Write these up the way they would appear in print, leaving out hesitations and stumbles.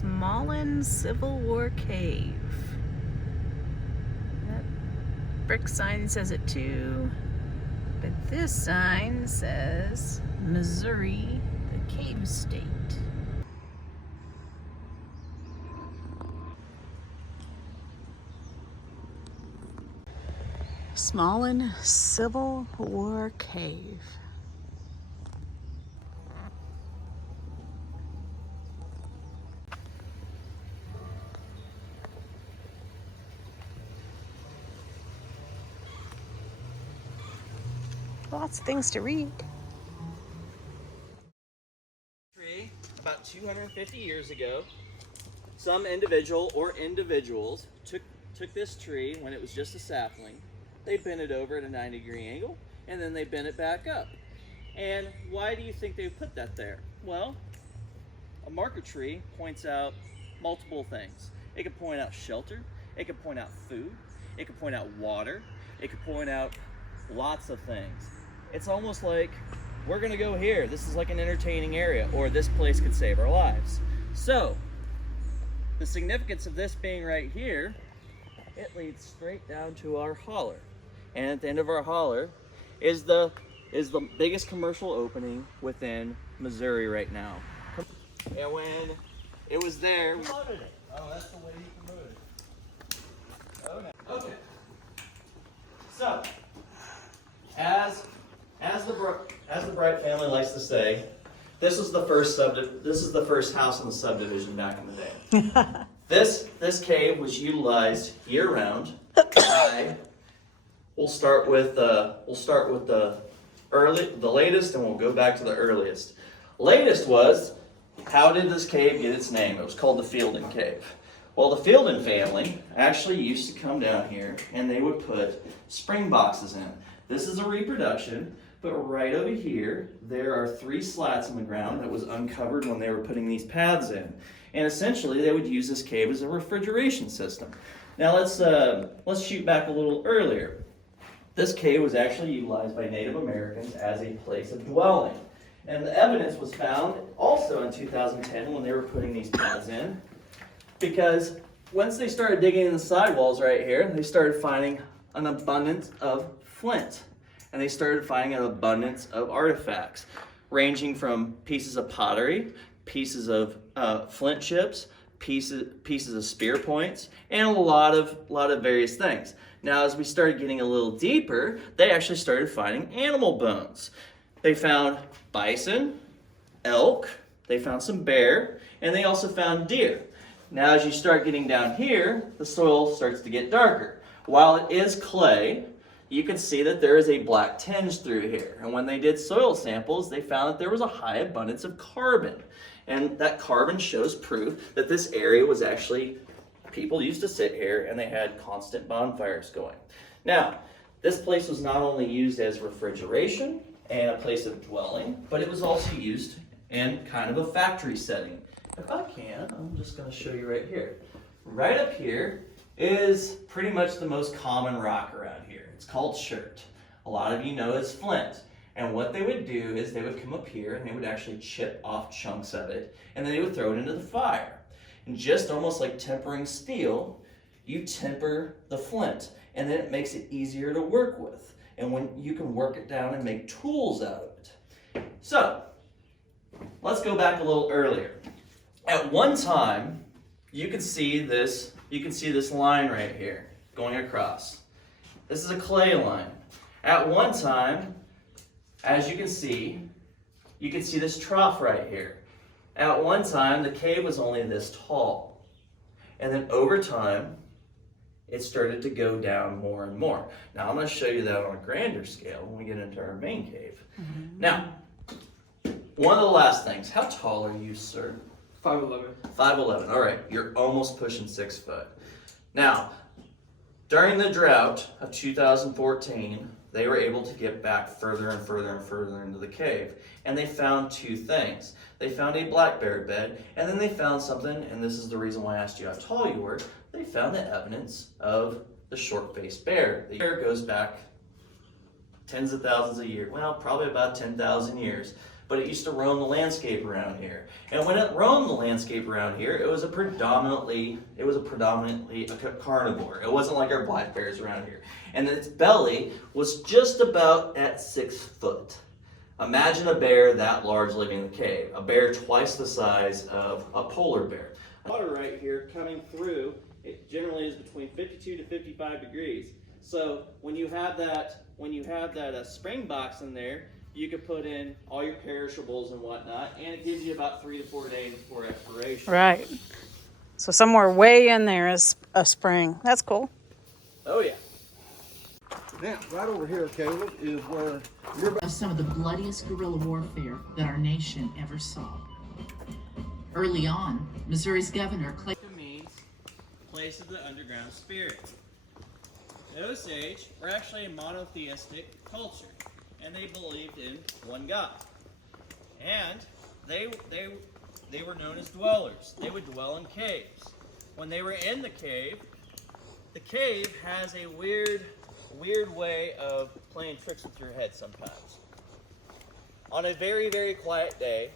Smallin Civil War Cave. That brick sign says it too, but this sign says Missouri, the cave state. Smallin Civil War Cave. Lots of things to read. Tree about 250 years ago, some individual or individuals took this tree when it was just a sapling. They bent it over at a 90-degree angle, and then they bent it back up. And why do you think they put that there? Well, a marker tree points out multiple things. It could point out shelter, it could point out food, it could point out water, it could point out lots of things. It's almost like, we're gonna go here, this is like an entertaining area, or this place could save our lives. So, the significance of this being right here, it leads straight down to our holler. And at the end of our holler is the biggest commercial opening within Missouri right now. And when it was there, we promoted it. Oh, that's the way you promoted it. Okay. So, as the Bright family likes to say, this is the first house in the subdivision back in the day. This cave was utilized year round. We'll start with the latest, and we'll go back to the earliest. Latest was, how did this cave get its name? It was called the Fielding Cave. Well, the Fielding family actually used to come down here and they would put spring boxes in. This is a reproduction, but right over here, there are 3 slats in the ground that was uncovered when they were putting these paths in. And essentially, they would use this cave as a refrigeration system. Now let's shoot back a little earlier. This cave was actually utilized by Native Americans as a place of dwelling. And the evidence was found also in 2010 when they were putting these paths in, because once they started digging in the sidewalls right here, they started finding an abundance of flint. And they started finding an abundance of artifacts, ranging from pieces of pottery, pieces of flint chips, pieces of spear points, and a lot of various things. Now, as we started getting a little deeper, they actually started finding animal bones. They found bison, elk, they found some bear, and they also found deer. Now, as you start getting down here, the soil starts to get darker. While it is clay, you can see that there is a black tinge through here. And when they did soil samples, they found that there was a high abundance of carbon. And that carbon shows proof that this area was actually, people used to sit here and they had constant bonfires going. Now, this place was not only used as refrigeration and a place of dwelling, but it was also used in kind of a factory setting. If I can, I'm just going to show you right here. Right up here is pretty much the most common rock around here. It's called chert. A lot of you know it's flint. And what they would do is they would come up here and they would actually chip off chunks of it, and then they would throw it into the fire. And just almost like tempering steel, you temper the flint, and then it makes it easier to work with. And when you can work it down and make tools out of it. So, let's go back a little earlier. At one time, you can see this line right here going across. This is a clay line. At one time, as you can see this trough right here. At one time, the cave was only this tall. And then over time, it started to go down more and more. Now, I'm going to show you that on a grander scale when we get into our main cave. Mm-hmm. Now, one of the last things, how tall are you, sir? 5'11". 5'11", all right. You're almost pushing 6 foot. Now, during the drought of 2014, they were able to get back further and further and further into the cave. And they found 2 things. They found a black bear bed, and then they found something, and this is the reason why I asked you how tall you were. They found the evidence of the short-faced bear. The bear goes back tens of thousands of years, well, probably about 10,000 years. but it used to roam the landscape around here. And when it roamed the landscape around here, it was a predominantly a carnivore. It wasn't like our black bears around here. And its belly was just about at 6 foot. Imagine a bear that large living in the cave. A bear twice the size of a polar bear. Water right here coming through, it generally is between 52 to 55 degrees. So when you have that spring box in there, you could put in all your perishables and whatnot, and it gives you about 3 to 4 days before expiration. Right. So somewhere way in there is a spring. That's cool. Oh yeah. Now, right over here, Caleb, is where you're Of some of the bloodiest guerrilla warfare that our nation ever saw. Early on, Missouri's governor Clay Means place of the underground spirit. The Osage were actually a monotheistic culture, and they believed in one God. And they were known as dwellers. They would dwell in caves. When they were in the cave has a weird way of playing tricks with your head sometimes. On a very, very quiet day,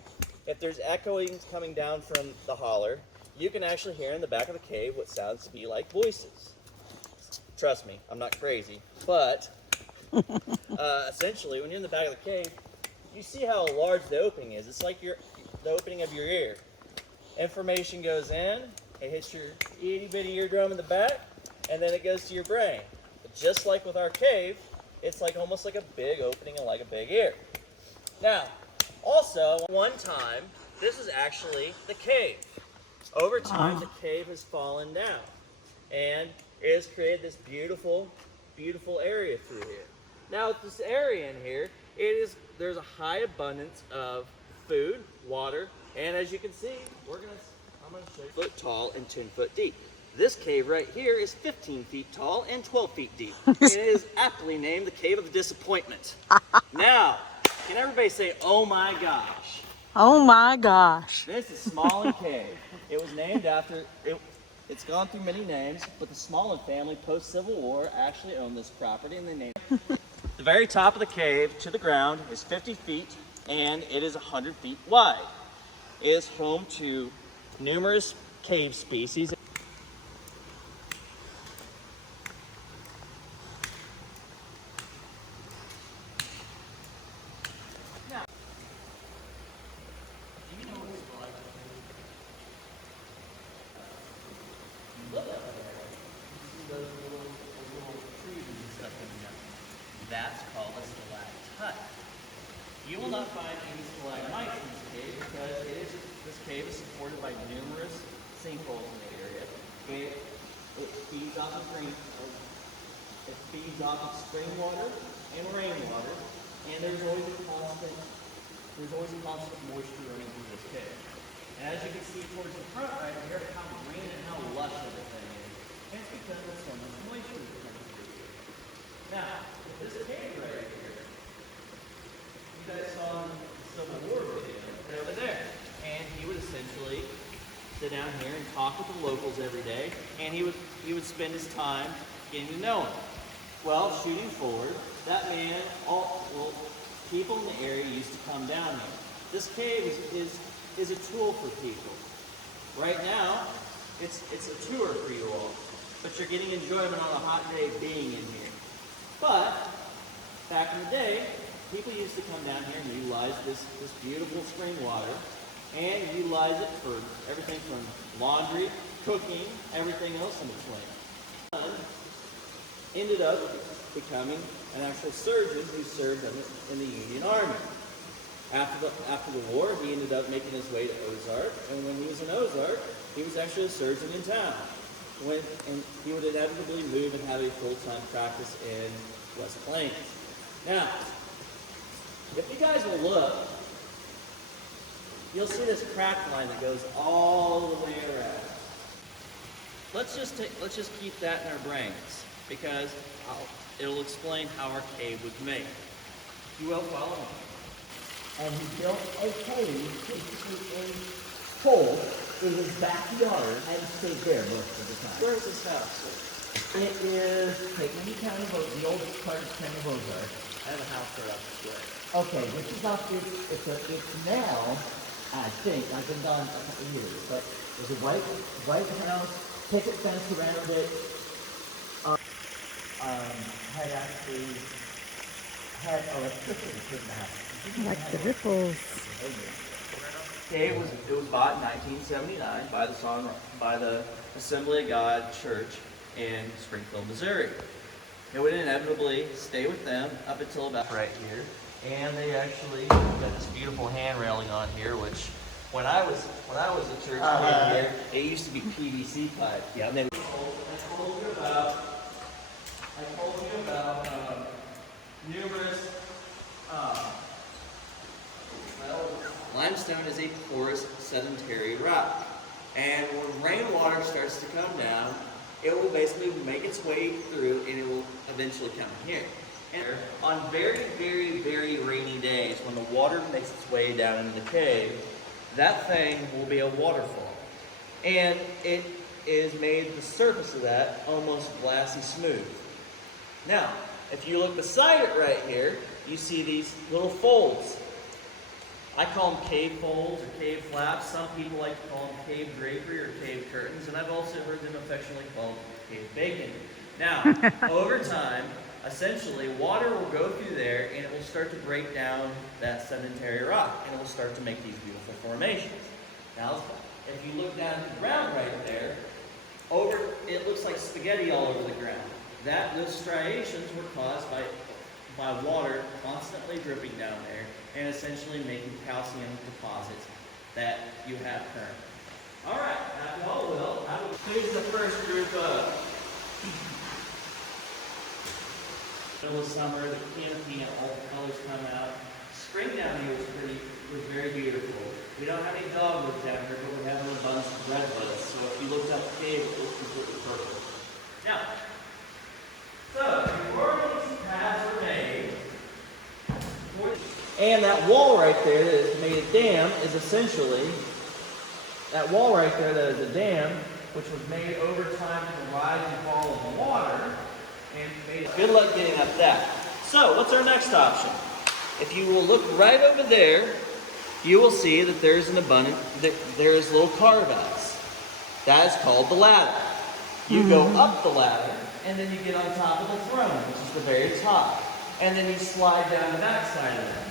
if there's echoing coming down from the holler, you can actually hear in the back of the cave what sounds to be like voices. Trust me, I'm not crazy, but essentially when you're in the back of the cave, you see how large the opening is. It's like the opening of your ear. Information goes in, it hits your itty bitty eardrum in the back, and then it goes to your brain. But just like with our cave, it's like almost like a big opening and like a big ear. Now, also, one time, this is actually the cave. Over time, the cave has fallen down, and it has created this beautiful, beautiful area through here. Now, with this area in here, there's a high abundance of food, water, and as you can see, I'm gonna show you 4 foot tall and 10 foot deep. This cave right here is 15 feet tall and 12 feet deep. It is aptly named the Cave of Disappointment. Now, can everybody say, oh my gosh? Oh my gosh. This is Smallin Cave. It was named after, it's gone through many names, but the Smallin family post-Civil War actually owned this property and they named it. The very top of the cave to the ground is 50 feet and it is 100 feet wide. It is home to numerous cave species. That's called a stalactite. You will not find any stalagmites in this cave because this cave is supported by numerous sinkholes in the area. It feeds off of spring water and rainwater, and there's always a constant moisture running through this cave. And as you can see towards the front right here, how green and how lush everything is. And it's because there's so much moisture running through here. Now, this cave right here, you guys saw in the Civil War video over there. And he would essentially sit down here and talk with the locals every day, and he would spend his time getting to know them. Well, shooting forward, that man, people in the area used to come down here. This cave is a tool for people. Right now, it's a tour for you all, but you're getting enjoyment on a hot day being in here. But back in the day, people used to come down here and utilize this beautiful spring water and utilize it for everything from laundry, cooking, everything else in between. Ended up becoming an actual surgeon who served in the Union Army. After the war, he ended up making his way to Ozark, and when he was in Ozark, he was actually a surgeon in town. And he would inevitably move and have a full-time practice in West Plains. Now, if you guys will look, you'll see this crack line that goes all the way around. Let's just keep that in our brains because it'll explain how our cave was made. You will follow me. And he built a cave basically in hole in his backyard and stayed there most of the time. Where is this house? It is Pickney County, the oldest part of County of Ozark. I have a house right up this way. Okay, this is up, it's now, I think, I've been gone a couple of years, but there's a white house, picket fence around it. Had actually had electricity put in the house. I like the ripples. Cave was bought in 1979 by the Assembly of God Church in Springfield, Missouri. It would inevitably stay with them up until about right here, and they actually got this beautiful hand railing on here, which when I was a church kid here, it used to be PVC pipe. Yeah, and then I told you about numerous. Limestone is a porous sedentary rock, and when rainwater starts to come down, it will basically make its way through and it will eventually come here. And on very, very, very rainy days, when the water makes its way down into the cave, that thing will be a waterfall. And it is made the surface of that almost glassy smooth. Now, if you look beside it right here, you see these little folds. I call them cave folds or cave flaps. Some people like to call them cave drapery or cave curtains, and I've also heard them affectionately called cave bacon. Now, over time, essentially, water will go through there and it will start to break down that sedentary rock, and it will start to make these beautiful formations. Now, if you look down at the ground right there, it looks like spaghetti all over the ground. Those striations were caused by water constantly dripping down there and essentially making calcium deposits that you have currently. All right, now if y'all will, here's the first group of middle of summer, the canopy and all the colors come out. Spring down here was very beautiful. We don't have any dogwoods down here, but we have an abundance of redwoods. So if you looked up the cave, it looks completely purple. Now, so before these paths were made, and that wall right there that is made a dam is essentially, that wall right there that is a dam, which was made over time to the rise and fall of the water, and made good luck getting up that. So, what's our next option? If you will look right over there, you will see that there's there's little carve-outs. That is called the ladder. You go up the ladder, and then you get on top of the throne, which is the very top. And then you slide down the back side of that.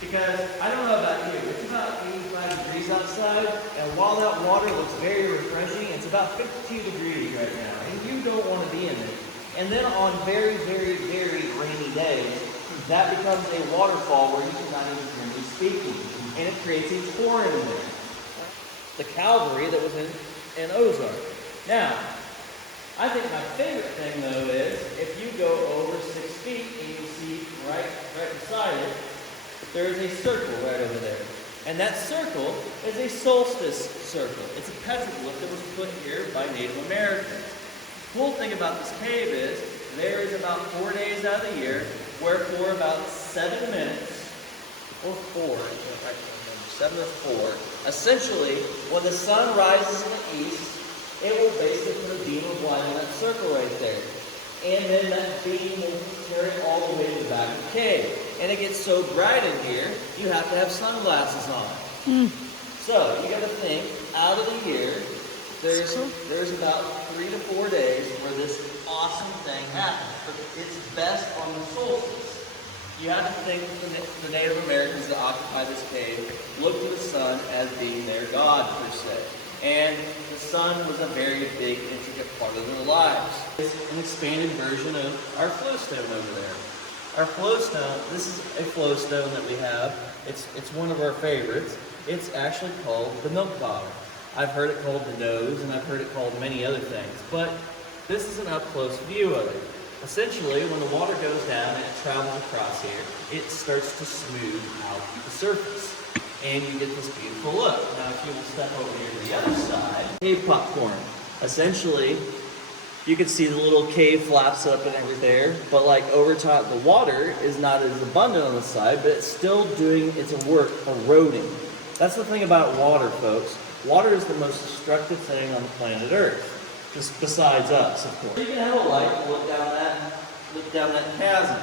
Because, I don't know about you, it's about 85 degrees outside, and while that water looks very refreshing, it's about 52 degrees right now, and you don't want to be in it. And then on very, very, very rainy days, that becomes a waterfall where you cannot even hear me speaking, and it creates a torrent in there. The Calvary that was in Ozark. Now, I think my favorite thing though is, if you go over 6 feet and you see right beside it, there's a circle right over there. And that circle is a solstice circle. It's a petroglyph that was put here by Native Americans. The cool thing about this cave is, there is about 4 days out of the year, where for about 7 minutes, or 4, I can't write the number, 7 or 4, essentially, when the sun rises in the east, it will basically put a beam of light in that circle right there. And then that beam will carry all the way to the back of the cave. And it gets so bright in here, you have to have sunglasses on. So, you got to think, out of the year, there's about 3 to 4 days where this awesome thing happens. But it's best on the solstice. You have to think the Native Americans that occupy this cave look to the sun as being their god, per se. And the sun was a very big, intricate part of their lives. It's an expanded version of our flowstone over there. Our flowstone, this is a flowstone that we have. It's one of our favorites. It's actually called the milk bottle. I've heard it called the nose, and I've heard it called many other things. But this is an up-close view of it. Essentially, when the water goes down and it travels across here, it starts to smooth out the surface. And you get this beautiful look. Now, if you will step over here to the other side, cave popcorn. Essentially, you can see the little cave flaps up and everything there, but like over top, the water is not as abundant on the side, but it's still doing its work eroding. That's the thing about water, folks. Water is the most destructive thing on the planet Earth, just besides us, of course. You can have a light look down that chasm.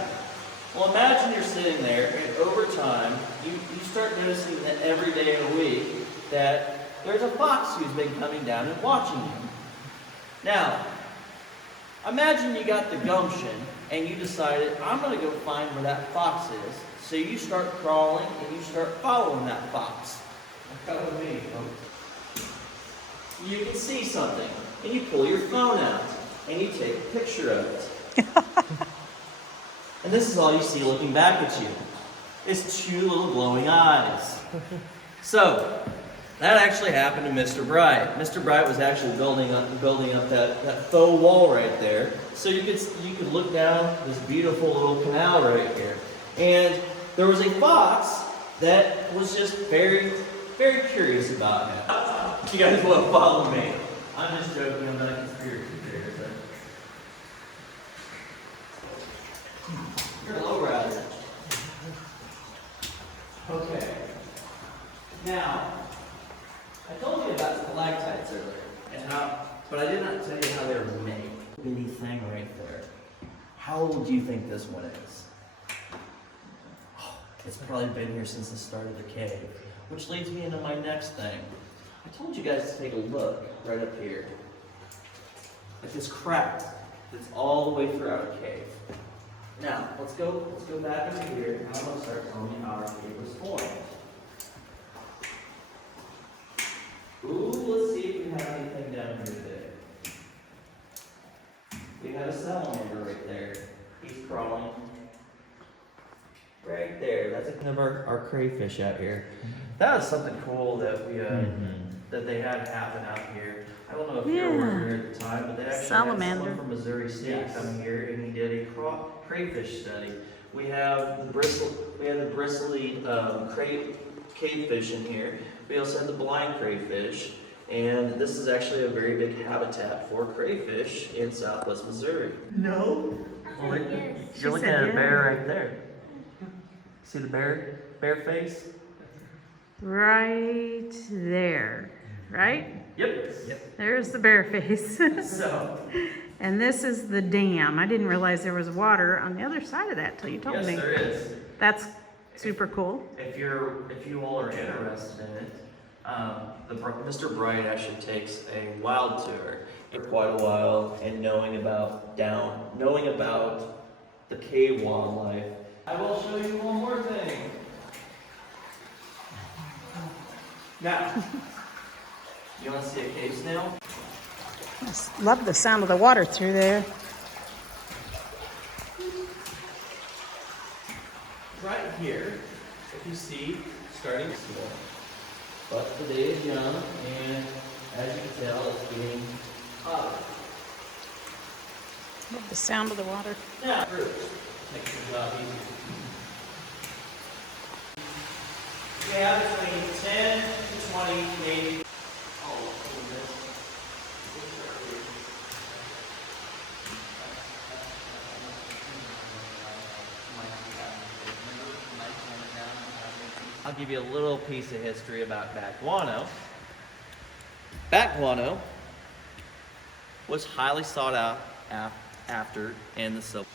Well, imagine you're sitting there, and over time, you start noticing that every day of the week that there's a fox who's been coming down and watching you. Now, imagine you got the gumption, and you decided, I'm going to go find where that fox is. So you start crawling, and you start following that fox. Follow me. You can see something, and you pull your phone out, and you take a picture of it. And this is all you see looking back at you. It's two little glowing eyes. So, that actually happened to Mr. Bright. Mr. Bright was actually building up that faux wall right there. So you could look down this beautiful little canal right here. And there was a fox that was just very, very curious about him. You guys want to follow me? I'm just joking, I'm not a conspiracy theorist. You're a low rider. Okay. Now, I told you about stalactites earlier, but I did not tell you how they were made. Bitty thing right there. How old do you think this one is? Oh, it's probably been here since the start of the cave, which leads me into my next thing. I told you guys to take a look right up here at this crack that's all the way throughout a cave. Now, let's go back over here, and I'm going to start telling you how our cave was formed. Ooh, let's see if we have anything down here today. We have a salamander right there. He's crawling. Right there. That's one of our crayfish out here. That was something cool that we that they had happen out here. I don't know if you were working here at the time, but they actually had someone from Missouri State come here and he did a crayfish study. We have the bristly cavefish in here. We also have the blind crayfish, and this is actually a very big habitat for crayfish in southwest Missouri. No? Well, you're looking at a bear right there. See the bear face? Right there, right? Yep. There's the bear face. So. And this is the dam. I didn't realize there was water on the other side of that till you told me. Yes, there is. That's super cool. If you all are interested in it, Mr. Bright actually takes a wild tour for quite a while, and knowing about the cave wildlife. I will show you one more thing. Now, you want to see a cave snail? I love the sound of the water through there. Right here, if you see, starting small. But the day is young, and as you can tell, it's getting hotter. Love the sound of the water. Now, groups. Makes your job easier. We have between 10 to 20, maybe. Oh, look at this. I'll give you a little piece of history about bat guano. Bat guano was highly sought out after in the Civil War.